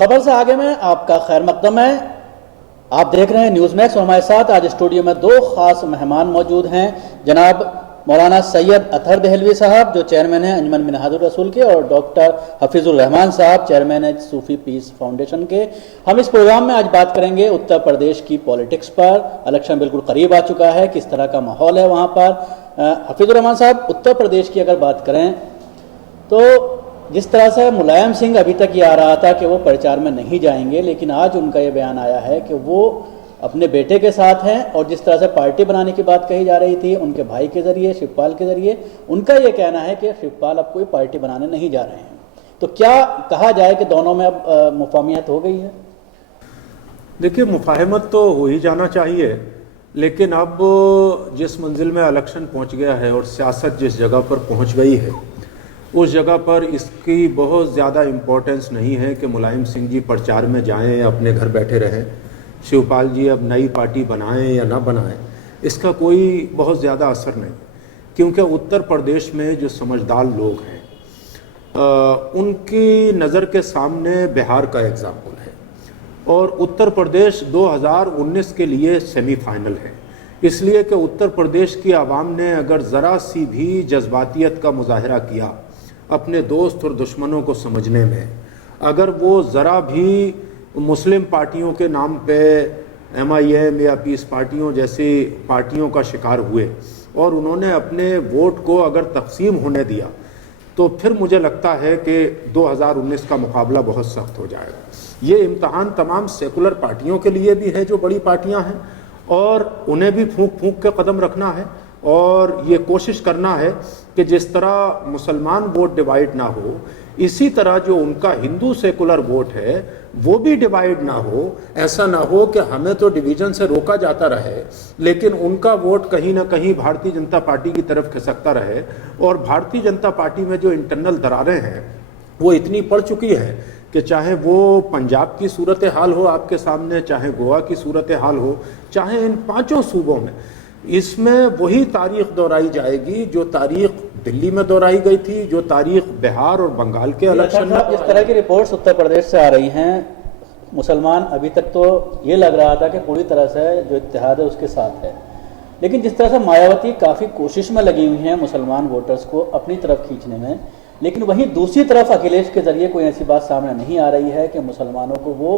खबर से आगे में आपका खैर मकदम है। आप देख रहे हैं न्यूज़ मैक्स और हमारे साथ आज स्टूडियो में दो खास मेहमान मौजूद हैं। जनाब मौलाना सैयद अतहर देहलवी साहब जो चेयरमैन हैं अंजुमन मिनहाजुर रसूल के, और डॉक्टर हफीजुर रहमान साहब चेयरमैन है सूफी पीस फाउंडेशन के। हम इस प्रोग्राम में आज बात करेंगे उत्तर प्रदेश की पॉलिटिक्स पर। इलेक्शन बिल्कुल करीब आ चुका है, किस तरह का माहौल है वहाँ पर। हफीजुर रहमान साहब, उत्तर प्रदेश की अगर बात करें तो जिस तरह से मुलायम सिंह अभी तक ये आ रहा था कि वो प्रचार में नहीं जाएंगे, लेकिन आज उनका ये बयान आया है कि वो अपने बेटे के साथ हैं, और जिस तरह से पार्टी बनाने की बात कही जा रही थी उनके भाई के जरिए, शिवपाल के जरिए, उनका ये कहना है कि शिवपाल अब कोई पार्टी बनाने नहीं जा रहे हैं। तो क्या कहा जाए कि दोनों में अब मुफाहमत हो गई है? देखिए, मुफाहमत तो हो ही जाना चाहिए, लेकिन अब जिस मंजिल में इलेक्शन पहुंच गया है और सियासत जिस जगह पर पहुंच गई है उस जगह पर इसकी बहुत ज़्यादा इम्पोर्टेंस नहीं है कि मुलायम सिंह जी प्रचार में जाएं या अपने घर बैठे रहें, शिवपाल जी अब नई पार्टी बनाएं या ना बनाएं, इसका कोई बहुत ज़्यादा असर नहीं। क्योंकि उत्तर प्रदेश में जो समझदार लोग हैं उनकी नज़र के सामने बिहार का एग्जाम्पल है, और उत्तर प्रदेश 2019 के लिए सेमीफाइनल है। इसलिए कि उत्तर प्रदेश की आवाम ने अगर ज़रा सी भी जज्बातियत का मुजाहरा किया अपने दोस्त और दुश्मनों को समझने में, अगर वो ज़रा भी मुस्लिम पार्टियों के नाम पे MIM या पीस पार्टियों जैसी पार्टियों का शिकार हुए और उन्होंने अपने वोट को अगर तकसीम होने दिया, तो फिर मुझे लगता है कि 2019 का मुकाबला बहुत सख्त हो जाएगा। ये इम्तहान तमाम सेकुलर पार्टियों के लिए भी है जो बड़ी पार्टियां हैं, और उन्हें भी फूंक फूंक के कदम रखना है, और ये कोशिश करना है कि जिस तरह मुसलमान वोट डिवाइड ना हो, इसी तरह जो उनका हिंदू सेकुलर वोट है वो भी डिवाइड ना हो। ऐसा ना हो कि हमें तो डिवीजन से रोका जाता रहे लेकिन उनका वोट कहीं ना कहीं भारतीय जनता पार्टी की तरफ खिसकता रहे, और भारतीय जनता पार्टी में जो इंटरनल दरारें हैं वो इतनी पड़ चुकी है कि चाहे वो पंजाब की सूरत हाल हो आपके सामने, चाहे गोवा की सूरत हाल हो, चाहे इन 5 सूबों में, इसमें वही तारीख दोहराई जाएगी जो तारीख दिल्ली में दोहराई गई थी, जो तारीख बिहार और बंगाल के इलेक्शन में। जिस तरह की रिपोर्ट्स उत्तर प्रदेश से आ रही हैं, मुसलमान अभी तक तो ये लग रहा था कि पूरी तरह से जो इत्तेहाद है उसके साथ है, लेकिन जिस तरह से मायावती काफ़ी कोशिश में लगी हुई हैं मुसलमान वोटर्स को अपनी तरफ खींचने में, लेकिन वहीं दूसरी तरफ अखिलेश के जरिए कोई ऐसी बात सामने नहीं आ रही है कि मुसलमानों को वो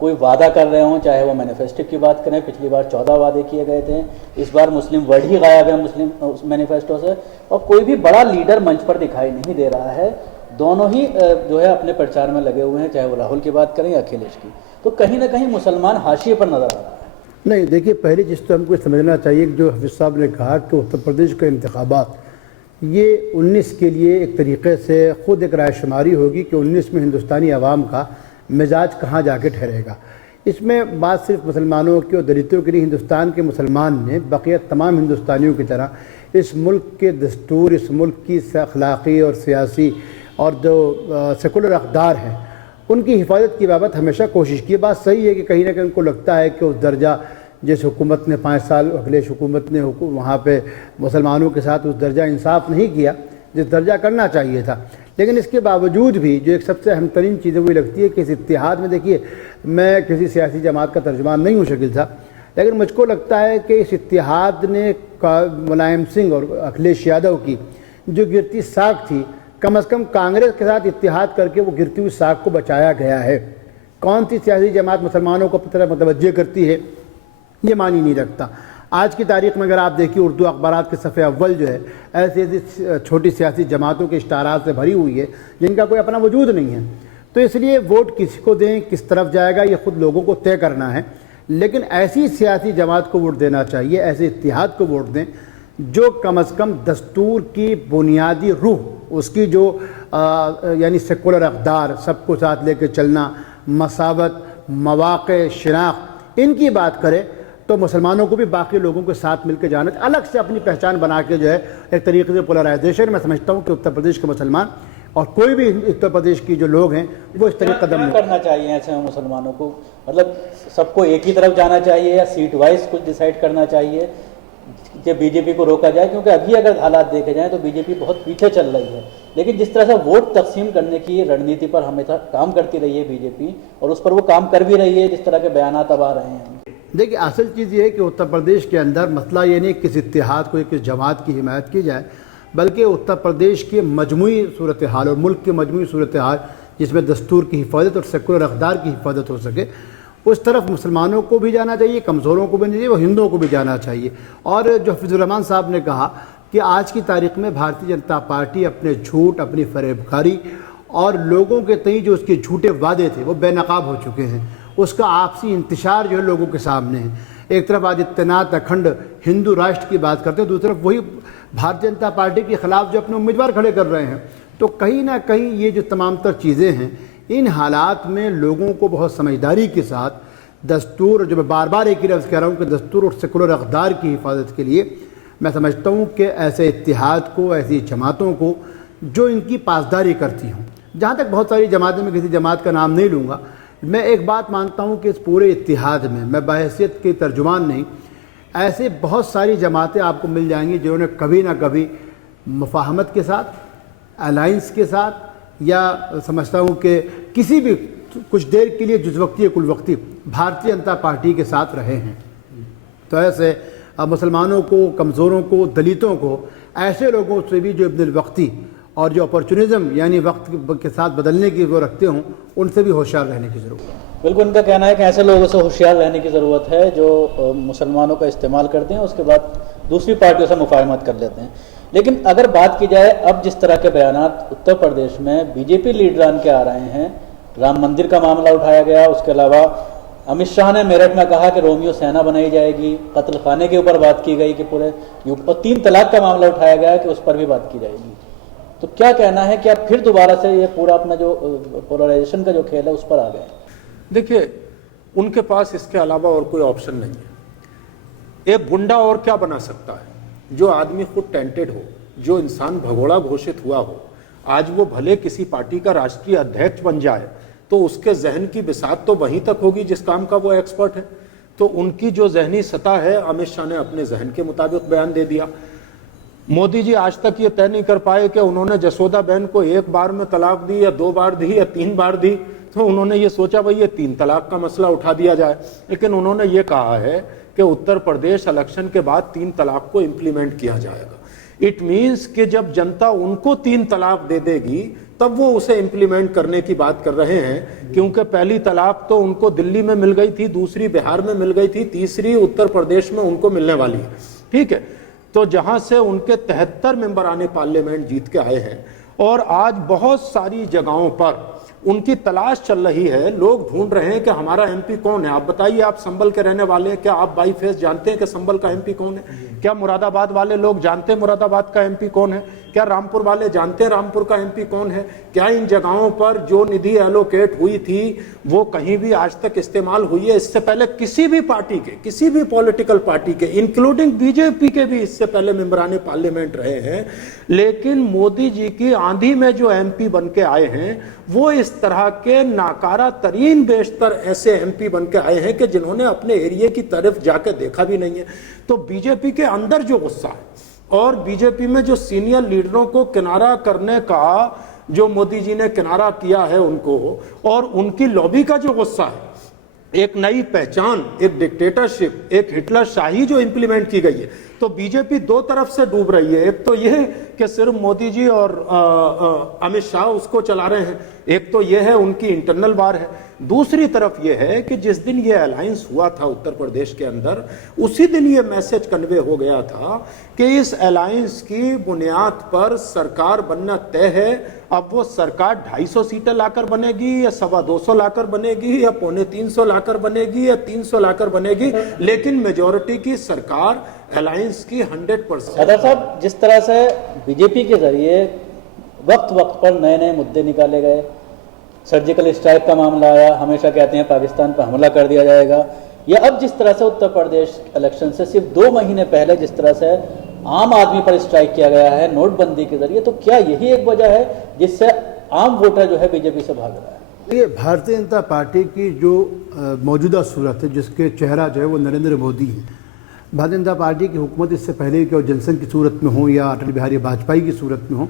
कोई वादा कर रहे हों। चाहे वो मैनिफेस्टो की बात करें, पिछली बार 14 वादे किए गए थे, इस बार मुस्लिम वर्ड ही गायब है मुस्लिम मैनिफेस्टो से, और कोई भी बड़ा लीडर मंच पर दिखाई नहीं दे रहा है। दोनों ही जो है अपने प्रचार में लगे हुए हैं, चाहे वो राहुल की बात करें या अखिलेश की। तो कहीं ना कहीं मुसलमान हाशिए पर नजर आ रहा है। नहीं, देखिए, पहली चीज़ तो हमको समझना चाहिए कि जो हफीज़ साहब ने कहा कि उत्तर प्रदेश के इंतखाबात ये 19 के लिए एक तरीके से ख़ुद एक रायशुमारी होगी कि 19 में हिंदुस्तानी अवाम का मिजाज कहाँ जाके ठहरेगा। इसमें बात सिर्फ मुसलमानों की और दलितों की नहीं, हिंदुस्तान के मुसलमान ने बक़िया तमाम हिंदुस्तानियों की तरह इस मुल्क के दस्तूर, इस मुल्क की अखलाक़ी और सियासी और जो सेकुलर अक़दार हैं उनकी हिफाजत की बाबत हमेशा कोशिश की। बात सही है कि कहीं ना कहीं उनको लगता है कि उस दर्जा जिस हुकूमत ने 5 साल अखिलेश हुकूमत ने वहाँ पे मुसलमानों के साथ उस दर्जा इंसाफ नहीं किया जिस दर्जा करना चाहिए था। लेकिन इसके बावजूद भी जो एक सबसे अहम तरीन चीज़ वही लगती है कि इस इत्तेहाद में, देखिए, मैं किसी सियासी जमात का तर्जुमान नहीं हूँ शकील साहब, लेकिन मुझको लगता है कि इस इत्तेहाद ने मुलायम सिंह और अखिलेश यादव की जो गिरती साख थी, कम अज़ कम कांग्रेस के साथ इत्तेहाद करके वो गिरती हुई साख को बचाया गया है। कौन सी सियासी जमात मुसलमानों को अपनी तरफ मुतवज्जे करती है ये मानी नहीं रखता। आज की तारीख़ में अगर आप देखिए, उर्दू अखबारात के सफ़े अव्वल जो है ऐसी ऐसी छोटी सियासी जमातों के इश्तारात से भरी हुई है जिनका कोई अपना वजूद नहीं है। तो इसलिए वोट किसी को दें, किस तरफ जाएगा, ये ख़ुद लोगों को तय करना है। लेकिन ऐसी सियासी जमात को वोट देना चाहिए, ऐसे इत्तेहाद को वोट दें जो कम अज़ कम दस्तूर की बुनियादी रूह, उसकी जो यानी सेकुलर अक़दार, सबको साथ लेकर चलना, मसावत, मवाक़े, शिनाख्त, इनकी बात करे तो मुसलमानों को भी बाकी लोगों के साथ मिलकर जाना, अलग से अपनी पहचान बना के जो है एक तरीके से पोलराइजेशन। मैं समझता हूँ कि उत्तर प्रदेश के मुसलमान और कोई भी उत्तर प्रदेश की जो लोग हैं वो इस तरह कदम नहीं करना चाहिए ऐसे में मुसलमानों को, मतलब सबको एक ही तरफ जाना चाहिए या सीट वाइज कुछ डिसाइड करना चाहिए? कि बीजेपी को रोका जाए, क्योंकि अभी अगर हालात देखे जाएं तो बीजेपी बहुत पीछे चल रही है। लेकिन जिस तरह से वोट तकसीम करने की रणनीति पर हमेशा काम करती रही है बीजेपी, और उस पर वो काम कर भी रही है, जिस तरह के बयानात अब आ रहे हैं। देखिए, असल चीज़ ये है कि उत्तर प्रदेश के अंदर मसला ये नहीं किसी इत्तेहाद को, किसी जमात की हिमायत की जाए, बल्कि उत्तर प्रदेश की मजमूई सूरत हाल और मुल्क की मजमूई सूरत हाल, जिसमें दस्तूर की हिफाजत और सेकुलर अक़दार की हिफाजत हो सके, उस तरफ मुसलमानों को भी जाना चाहिए, कमज़ोरों को भी नहीं चाहिए, वो हिंदुओं को भी जाना चाहिए। और जो हफीज़ुर रहमान साहब ने कहा कि आज की तारीख़ में भारतीय जनता पार्टी अपने झूठ, अपनी फरेबकारी और लोगों के तई जो उसके झूठे वादे थे वो बेनकाब हो चुके हैं। उसका आपसी इंतशार जो है लोगों के सामने है। एक तरफ आज इत्तेनात अखंड हिंदू राष्ट्र की बात करते हैं, दूसरी तरफ वही भारतीय जनता पार्टी के ख़िलाफ़ जो अपने उम्मीदवार खड़े कर रहे हैं। तो कहीं ना कहीं ये जो तमाम तर चीज़ें हैं, इन हालात में लोगों को बहुत समझदारी के साथ दस्तूर, जो मैं बार बार एक ही लफ्ज़ कह रहा हूँ कि दस्तूर और सेकुलर अक़दार की हिफाजत के लिए मैं समझता हूँ कि ऐसे इत्तिहाद को, ऐसी जमातों को जो इनकी पासदारी करती हों, जहाँ तक बहुत सारी जमातें, मैं किसी जमात का नाम नहीं लूँगा, मैं एक बात मानता हूँ कि इस पूरे इत्तिहाद में, मैं बहैसियत के तर्जुमान नहीं, ऐसे बहुत सारी जमातें आपको मिल जाएंगी जिन्होंने कभी ना कभी मुफाहमत के साथ, अलाइंस के साथ, या समझता हूँ कि किसी भी कुछ देर के लिए जुज़वक्ती या कुल वक्ती भारतीय जनता पार्टी के साथ रहे हैं। तो ऐसे मुसलमानों को, कमज़ोरों को, दलितों को, ऐसे लोगों से भी जो इब्नुल वक्ती और जो अपॉर्चुनिज़म यानी वक्त के साथ बदलने की वो रखते हों, उनसे भी होशियार रहने की ज़रूरत है। बिल्कुल, उनका कहना है कि ऐसे लोगों से होशियार रहने की ज़रूरत है जो मुसलमानों का इस्तेमाल करते हैं, उसके बाद दूसरी पार्टियों से मुफाहमत कर लेते हैं। लेकिन अगर बात की जाए अब जिस तरह के बयानात उत्तर प्रदेश में बीजेपी लीडरान के आ रहे हैं, राम मंदिर का मामला उठाया गया, उसके अलावा अमित शाह ने मेरठ में कहा कि रोमियो सेना बनाई जाएगी, कत्ल खाने के ऊपर बात की गई कि पूरे, और 3 तलाक का मामला उठाया गया कि उस पर भी बात की जाएगी। तो क्या कहना है कि आप फिर दोबारा से ये पूरा अपना जो पोलराइजेशन का जो खेल है उस पर आ गए? देखिए, उनके पास इसके अलावा और कोई ऑप्शन नहीं है। एक गुंडा और क्या बना सकता है? जो आदमी खुद टेंटेड हो, जो इंसान भगोड़ा घोषित हुआ हो, आज वो भले किसी पार्टी का राष्ट्रीय अध्यक्ष बन जाए तो उसके जहन की बिसात तो वहीं तक होगी जिस काम का वो एक्सपर्ट है। तो उनकी जो जहनी सतह है, अमित शाह ने अपने जहन के मुताबिक बयान दे दिया। मोदी जी आज तक ये तय नहीं कर पाए कि उन्होंने जसोदा बहन को 1 बार में तलाक दी या 2 बार दी या 3 बार दी। तो उन्होंने ये सोचा भाई ये 3 तलाक का मसला उठा दिया जाए, लेकिन उन्होंने ये कहा है कि उत्तर प्रदेश इलेक्शन के बाद 3 तलाक को इंप्लीमेंट किया जाएगा। इट मीन्स कि जब जनता उनको 3 तलाक दे देगी तब वो उसे इंप्लीमेंट करने की बात कर रहे हैं, क्योंकि पहली तलाक तो उनको दिल्ली में मिल गई थी, दूसरी बिहार में मिल गई थी, तीसरी उत्तर प्रदेश में उनको मिलने वाली है। ठीक है, तो जहां से उनके 73 मेंबराने पार्लियामेंट जीत के आए हैं और आज बहुत सारी जगहों पर उनकी तलाश चल रही है। लोग ढूंढ रहे हैं कि हमारा एमपी कौन है। आप बताइए, आप संभल के रहने वाले हैं, क्या आप बाई फेस जानते हैं कि संभल का एमपी कौन है? क्या मुरादाबाद वाले लोग जानते हैं मुरादाबाद का एमपी कौन है? क्या रामपुर वाले जानते हैं रामपुर का एमपी कौन है? क्या इन जगहों पर जो निधि एलोकेट हुई थी वो कहीं भी आज तक इस्तेमाल हुई है? इससे पहले किसी भी पार्टी के, किसी भी पॉलिटिकल पार्टी के, इंक्लूडिंग बीजेपी के भी इससे पहले मेंबराने पार्लियामेंट रहे हैं। लेकिन मोदी जी की आंधी में जो एमपी बन के आए हैं वो इस तरह के नाकारा तरीन बेशतर ऐसे एमपी बन के आए हैं कि जिन्होंने अपने एरिया की तरफ जाकर देखा भी नहीं है। तो बीजेपी के अंदर जो गुस्सा है और बीजेपी में जो सीनियर लीडरों को किनारा करने का जो मोदी जी ने किनारा किया है उनको, और उनकी लॉबी का जो गुस्सा है, एक नई पहचान, एक डिक्टेटरशिप, एक हिटलर शाही जो इंप्लीमेंट की गई है, तो बीजेपी 2 तरफ से डूब रही है। एक तो यह कि सिर्फ मोदी जी और अमित शाह उसको चला रहे हैं, एक तो यह है उनकी इंटरनल वार है, दूसरी तरफ यह है कि जिस दिन यह अलायंस हुआ था उत्तर प्रदेश के अंदर, उसी दिन यह मैसेज कन्वे हो गया था कि इस अलायंस की बुनियाद पर सरकार बनना तय है। अब वो सरकार 250 सीटें लाकर बनेगी या 225 लाकर बनेगी या 250 लाकर बनेगी या 300 लाकर बनेगी, लेकिन मेजॉरिटी की सरकार अलायंस की 100%। सदर साहब, जिस तरह से बीजेपी के जरिए वक्त वक्त पर नए नए मुद्दे निकाले गए, सर्जिकल स्ट्राइक का मामला आया, हमेशा कहते हैं पाकिस्तान पर हमला कर दिया जाएगा, या अब जिस तरह से उत्तर प्रदेश इलेक्शन से सिर्फ 2 महीने पहले जिस तरह से आम आदमी पर स्ट्राइक किया गया है नोटबंदी के जरिए, तो क्या यही एक वजह है जिससे आम वोटर जो है बीजेपी से भाग रहा है? ये भारतीय जनता पार्टी की जो मौजूदा सूरत है, जिसके चेहरा जो है वो नरेंद्र मोदी है, भारतीय जनता पार्टी की हुकूमत इससे पहले कि वो जनसंघ की सूरत में हो या अटल बिहारी वाजपेयी की सूरत में हो,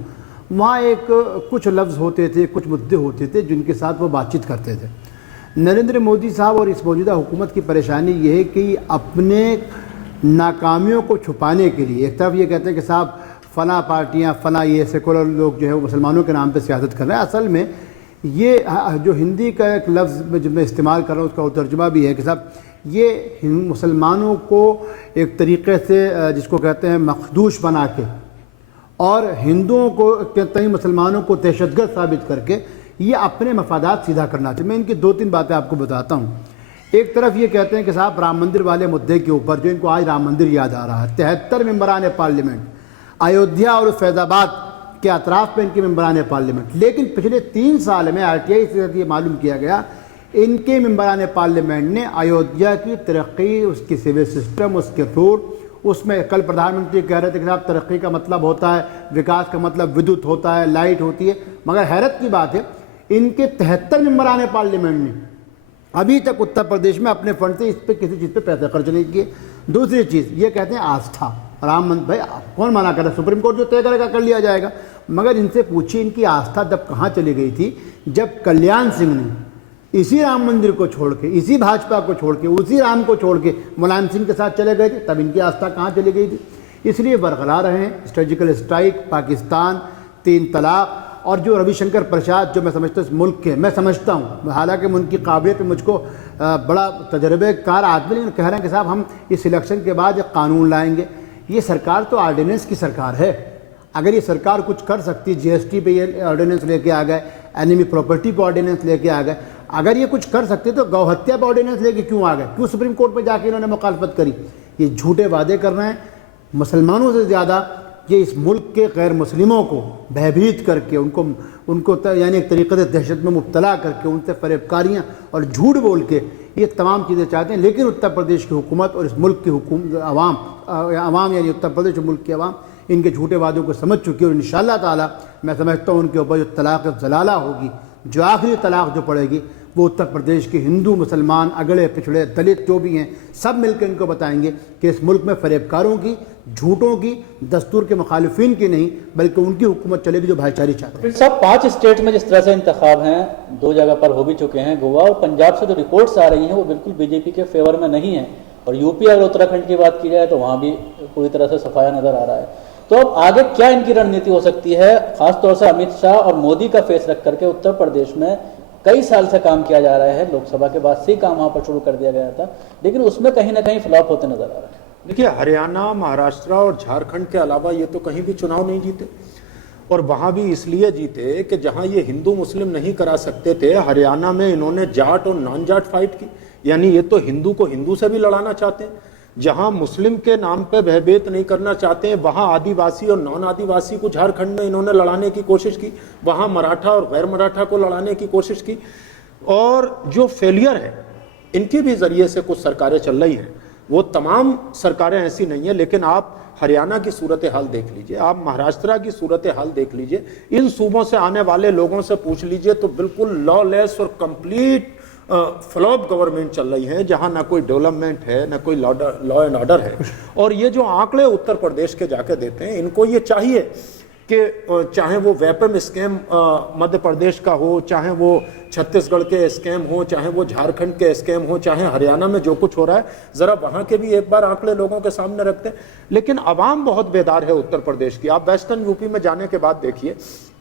वहाँ एक कुछ लफ्ज़ होते थे, कुछ मुद्दे होते थे जिनके साथ वो बातचीत करते थे। नरेंद्र मोदी साहब और इस मौजूदा हुकूमत की परेशानी ये है कि अपने नाकामियों को छुपाने के लिए एक तरफ ये कहते हैं कि साहब फ़लाँ पार्टियाँ, फ़लाँ ये सेकुलर लोग जो है वो मुसलमानों के नाम पे सियासत कर रहे हैं। असल में ये जो हिंदी का एक लफ्ज़ में जब मैं इस्तेमाल कर रहा हूँ उसका तर्जुमा भी है कि साहब ये मुसलमानों को एक तरीक़े से जिसको कहते हैं मखदूश बना के और हिंदुओं को कई मुसलमानों को दहशतगर्द साबित करके ये अपने मफादात सीधा करना चाहिए। मैं इनकी 2-3 बातें आपको बताता हूँ। एक तरफ ये कहते हैं कि साहब राम मंदिर वाले मुद्दे के ऊपर, जो इनको आज राम मंदिर याद आ रहा है, 73 मेंबरान पार्लियामेंट, अयोध्या और फैज़ाबाद के अतराफ़ में इनके मेंबरान पार्लियामेंट, लेकिन पिछले 3 साल में RTI से ये मालूम किया गया इनके मेंबरान पार्लियामेंट ने अयोध्या की तरक्की, उसकी सिविल सिस्टम, उसके रोड, उसमें कल प्रधानमंत्री कह रहे थे कि साहब तरक्की का मतलब होता है, विकास का मतलब विद्युत होता है, लाइट होती है, मगर हैरत की बात है इनके 73 मेंबरान पार्लियामेंट ने अभी तक उत्तर प्रदेश में अपने फंड से इस पर किसी चीज़ पे पैसे खर्च नहीं किए। दूसरी चीज़ ये कहते हैं आस्था, राम मंदिर, भाई कौन मना कर रहा है, सुप्रीम कोर्ट जो तय करेगा कर लिया जाएगा, मगर इनसे पूछिए इनकी आस्था तब कहाँ चली गई थी जब कल्याण सिंह ने इसी राम मंदिर को छोड़ के, इसी भाजपा को छोड़ के, उसी राम को छोड़ के मुलायम सिंह के साथ चले गए थे, तब इनकी आस्था कहाँ चली गई थी। इसलिए बरकरार रहें स्ट्रेटेजिकल स्ट्राइक, पाकिस्तान, 3 तलाक और जो रविशंकर प्रसाद, जो मैं समझता हूँ इस मुल्क के, मैं समझता हूँ हालांकि उनकी काबिलियत पे मुझको बड़ा तजर्बेकार आदमी, लेकिन कह रहे हैं कि साहब हम इस इलेक्शन के बाद एक कानून लाएंगे। ये सरकार तो ऑर्डिनेंस की सरकार है, अगर ये सरकार कुछ कर सकती, GST पे ये ऑर्डिनेंस लेके आ गए, एनिमी प्रॉपर्टी पे ऑर्डिनेंस लेके आ गए, अगर ये कुछ कर सकते तो गौ हत्या पे ऑर्डिनेंस लेके क्यों आ गए, क्यों सुप्रीम कोर्ट में जाके इन्होंने मुखालफत करी। ये झूठे वादे कर रहे हैं, मुसलमानों से ज़्यादा ये इस मुल्क के गैर मुस्लिमों को भयभीत करके उनको यानी एक तरीक़े से दहशत में मुब्तला करके उनसे फरेबकारियाँ और झूठ बोल के ये तमाम चीज़ें चाहते हैं। लेकिन उत्तर प्रदेश की हुकूमत और इस मुल्क की आवाम यानी उत्तर प्रदेश मुल्क की आवाम इनके झूठे वादों को समझ चुकी है और इंशाअल्लाह ताला मैं समझता हूँ उनके ऊपर जो तलाक़ ज़लाला होगी, जो आखिरी तलाक़ जो पड़ेगी, वो उत्तर प्रदेश के हिंदू, मुसलमान, अगड़े पिछड़े, दलित जो भी हैं सब मिलकर इनको बताएंगे कि इस मुल्क में फरेबकारों की, झूठों की, दस्तूर के मुखालिफिन की नहीं बल्कि उनकी हुकूमत चलेगी जो भाईचारी चाहते हैं। सब 5 स्टेट में जिस तरह से इंतखाब हैं, 2 जगह पर हो भी चुके हैं, गोवा और पंजाब से जो रिपोर्ट्स आ रही हैं वो बिल्कुल बीजेपी के फेवर में नहीं है, और यूपी और उत्तराखंड की बात की जाए तो वहाँ भी पूरी तरह से सफाया नजर आ रहा है। तो अब आगे क्या इनकी रणनीति हो सकती है, खासतौर से अमित शाह और मोदी का फेस रख करके उत्तर प्रदेश में कई साल से काम किया जा रहा है, लोकसभा के बाद से ही काम वहाँ पर शुरू कर दिया गया था, लेकिन उसमें कहीं ना कहीं फ्लॉप होते नजर आ रहा है। देखिए, हरियाणा, महाराष्ट्र और झारखंड के अलावा ये तो कहीं भी चुनाव नहीं जीते, और वहाँ भी इसलिए जीते कि जहाँ ये हिंदू मुस्लिम नहीं करा सकते थे, हरियाणा में इन्होंने जाट और नॉन जाट फाइट की, यानी ये तो हिंदू को हिंदू से भी लड़ाना चाहते हैं। जहां मुस्लिम के नाम पे भयभीत नहीं करना चाहते हैं, वहां आदिवासी और नॉन आदिवासी को झारखंड में इन्होंने लड़ाने की कोशिश की, वहां मराठा और गैर मराठा को लड़ाने की कोशिश की। और जो फेलियर है इनके भी जरिए से कुछ सरकारें चल रही हैं, वो तमाम सरकारें ऐसी नहीं है, लेकिन आप हरियाणा की सूरत हाल देख लीजिए, आप महाराष्ट्र की सूरत हाल देख लीजिए, इन सूबों से आने वाले लोगों से पूछ लीजिए तो बिल्कुल लॉलेस और कंप्लीट फ्लॉप गवर्नमेंट चल रही है, जहां ना कोई डेवलपमेंट है, ना कोई लॉ एंड ऑर्डर है। और ये जो आंकड़े उत्तर प्रदेश के जाके देते हैं, इनको ये चाहिए कि चाहे वो वेपन स्कैम मध्य प्रदेश का हो, चाहे वो छत्तीसगढ़ के स्कैम हो, चाहे वो झारखंड के स्कैम हो, चाहे हरियाणा में जो कुछ हो रहा है, जरा वहां के भी एक बार आंकड़े लोगों के सामने रखते हैं। लेकिन अवाम बहुत बेदार है उत्तर प्रदेश की। आप वेस्टर्न यूपी में जाने के बाद देखिए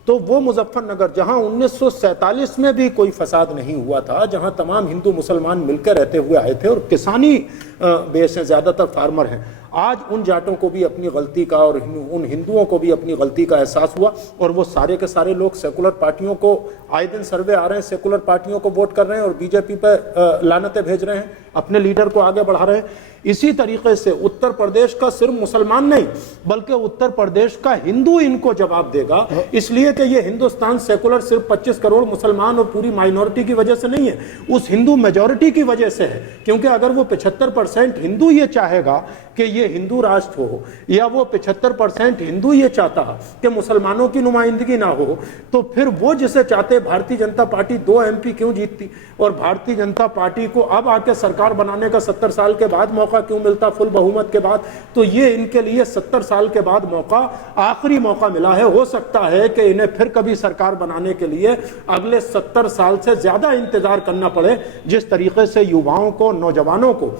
तो वो मुजफ्फरनगर, जहां 1947 में भी कोई फसाद नहीं हुआ था, जहां तमाम हिंदू मुसलमान मिलकर रहते हुए आए थे और किसानी बेस है, ज्यादातर फार्मर हैं, आज उन जाटों को भी अपनी गलती का और उन हिंदुओं को भी अपनी गलती का एहसास हुआ, और वो सारे के सारे लोग सेकुलर पार्टियों को, आए दिन सर्वे आ रहे हैं, सेकुलर पार्टियों को वोट कर रहे हैं और बीजेपी पर लानतें भेज रहे हैं, अपने लीडर को आगे बढ़ा रहे हैं। इसी तरीके से उत्तर प्रदेश का सिर्फ मुसलमान नहीं बल्कि उत्तर प्रदेश का हिंदू इनको जवाब देगा, इसलिए कि ये हिंदुस्तान सेकुलर सिर्फ 25 करोड़ मुसलमान और पूरी माइनॉरिटी की वजह से नहीं है, उस हिंदू मेजॉरिटी की वजह से है। क्योंकि अगर वो 75% हिंदू ये चाहेगा कि ये हिंदू राष्ट्र हो, या वो 75% हिंदू ये चाहता कि मुसलमानों की नुमाइंदगी ना हो, तो फिर वो जिसे चाहते भारतीय जनता पार्टी 2 MP क्यों जीतती, और भारतीय जनता पार्टी को अब आके सरकार बनाने का 70 साल के बाद मौका क्यों मिलता, फुल बहुमत के बाद। तो ये इनके लिए 70 साल के बाद मौका, आखिरी मौका मिला है। हो सकता है कि इन्हें फिर कभी सरकार बनाने के लिए अगले 70 साल से ज्यादा इंतजार करना पड़े। जिस तरीके से युवाओं को, नौजवानों को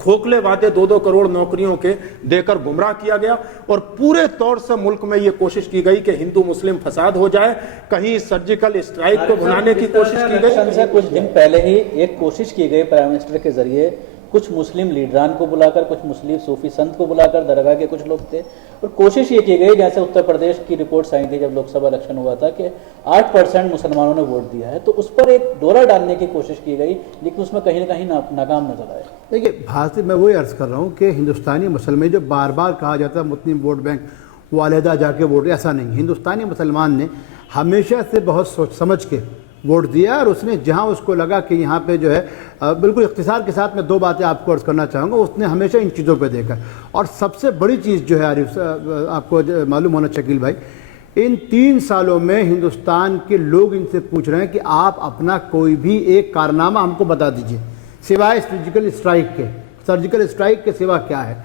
खोखले वादे 2-2 करोड़ नौकरियों के देकर गुमराह किया गया, और पूरे तौर से मुल्क में यह कोशिश की गई कि हिंदू मुस्लिम फसाद हो जाए, कहीं सर्जिकल स्ट्राइक को भुनाने की कोशिश की गई। कुछ दिन पहले ही एक कोशिश की गई प्राइम मिनिस्टर के जरिए, कुछ मुस्लिम लीडरान को बुलाकर, कुछ मुस्लिम सूफी संत को बुलाकर, दरगाह के कुछ लोग थे, और कोशिश ये की गई, जैसे उत्तर प्रदेश की रिपोर्ट्स आई थी जब लोकसभा इलेक्शन हुआ था कि 8% मुसलमानों ने वोट दिया है, तो उस पर एक डोरा डालने की कोशिश की गई, लेकिन उसमें कहीं ना कहीं नाकाम नजर आए। देखिए, भारतीय, मैं वही अर्ज़ कर रहा हूँ कि हिंदुस्तानी मुसलमान, जो बार बार कहा जाता है मुस्लिम वोट बैंक वो अलहदा जाके वोट, ऐसा नहीं। हिंदुस्तानी मुसलमान ने हमेशा से बहुत सोच समझ के वोट दिया, और उसने जहां उसको लगा कि यहाँ पे जो है, बिल्कुल इख्तिसार के साथ मैं 2 बातें आपको अर्ज़ करना चाहूँगा, उसने हमेशा इन चीज़ों पे देखा। और सबसे बड़ी चीज़ जो है आरिफ, आपको मालूम होना शकील भाई, इन 3 सालों में हिंदुस्तान के लोग इनसे पूछ रहे हैं कि आप अपना कोई भी एक कारनामा हमको बता दीजिए, सिवाय सर्जिकल स्ट्राइक के सिवा क्या है।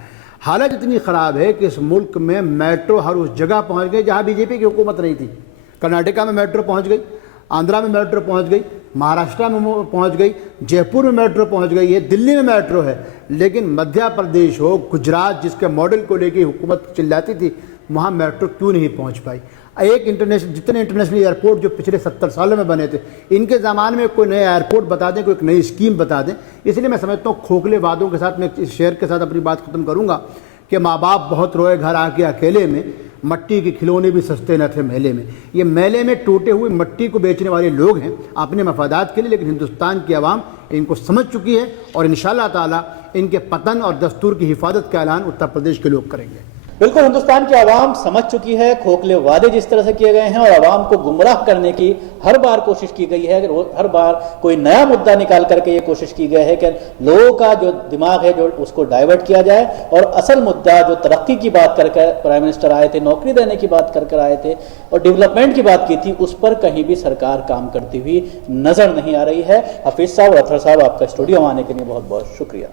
हालत इतनी ख़राब है कि इस मुल्क में मेट्रो हर उस जगह पहुँच गई जहाँ बीजेपी की हुकूमत नहीं थी। कर्नाटका में मेट्रो पहुँच गई, आंध्रा में मेट्रो पहुंच गई, महाराष्ट्र में पहुंच गई, जयपुर में मेट्रो पहुंच गई है, दिल्ली में मेट्रो है, लेकिन मध्य प्रदेश हो, गुजरात, जिसके मॉडल को लेकर हुकूमत चिल्लाती थी, वहां मेट्रो क्यों नहीं पहुंच पाई। जितने इंटरनेशनल एयरपोर्ट जो पिछले 70 सालों में बने थे, इनके ज़माने में कोई नया एयरपोर्ट बता दें, कोई एक नई स्कीम बता दें। इसलिए मैं समझता हूँ खोखले वादों के साथ मैं इस शेयर के साथ अपनी बात खत्म करूँगा कि माँ बाप बहुत रोए घर आके अकेले में, मट्टी के खिलौने भी सस्ते न थे मेले में। ये मेले में टूटे हुए मट्टी को बेचने वाले लोग हैं अपने मफादात के लिए, लेकिन हिंदुस्तान की आवाम इनको समझ चुकी है, और इंशाअल्लाह ताला इनके पतन और दस्तूर की हिफाजत का ऐलान उत्तर प्रदेश के लोग करेंगे। बिल्कुल, हिंदुस्तान की आवाम समझ चुकी है, खोखले वादे जिस तरह से किए गए हैं और आवाम को गुमराह करने की हर बार कोशिश की गई है, हर बार कोई नया मुद्दा निकाल करके ये कोशिश की गई है कि लोगों का जो दिमाग है जो उसको डाइवर्ट किया जाए, और असल मुद्दा जो तरक्की की बात करके प्राइम मिनिस्टर आए थे, नौकरी देने की बात कर आए थे और डेवलपमेंट की बात की थी, उस पर कहीं भी सरकार काम करती हुई नजर नहीं आ रही है। हफीज साहब और अतहर साहब, आपका स्टूडियो में आने के लिए बहुत बहुत शुक्रिया।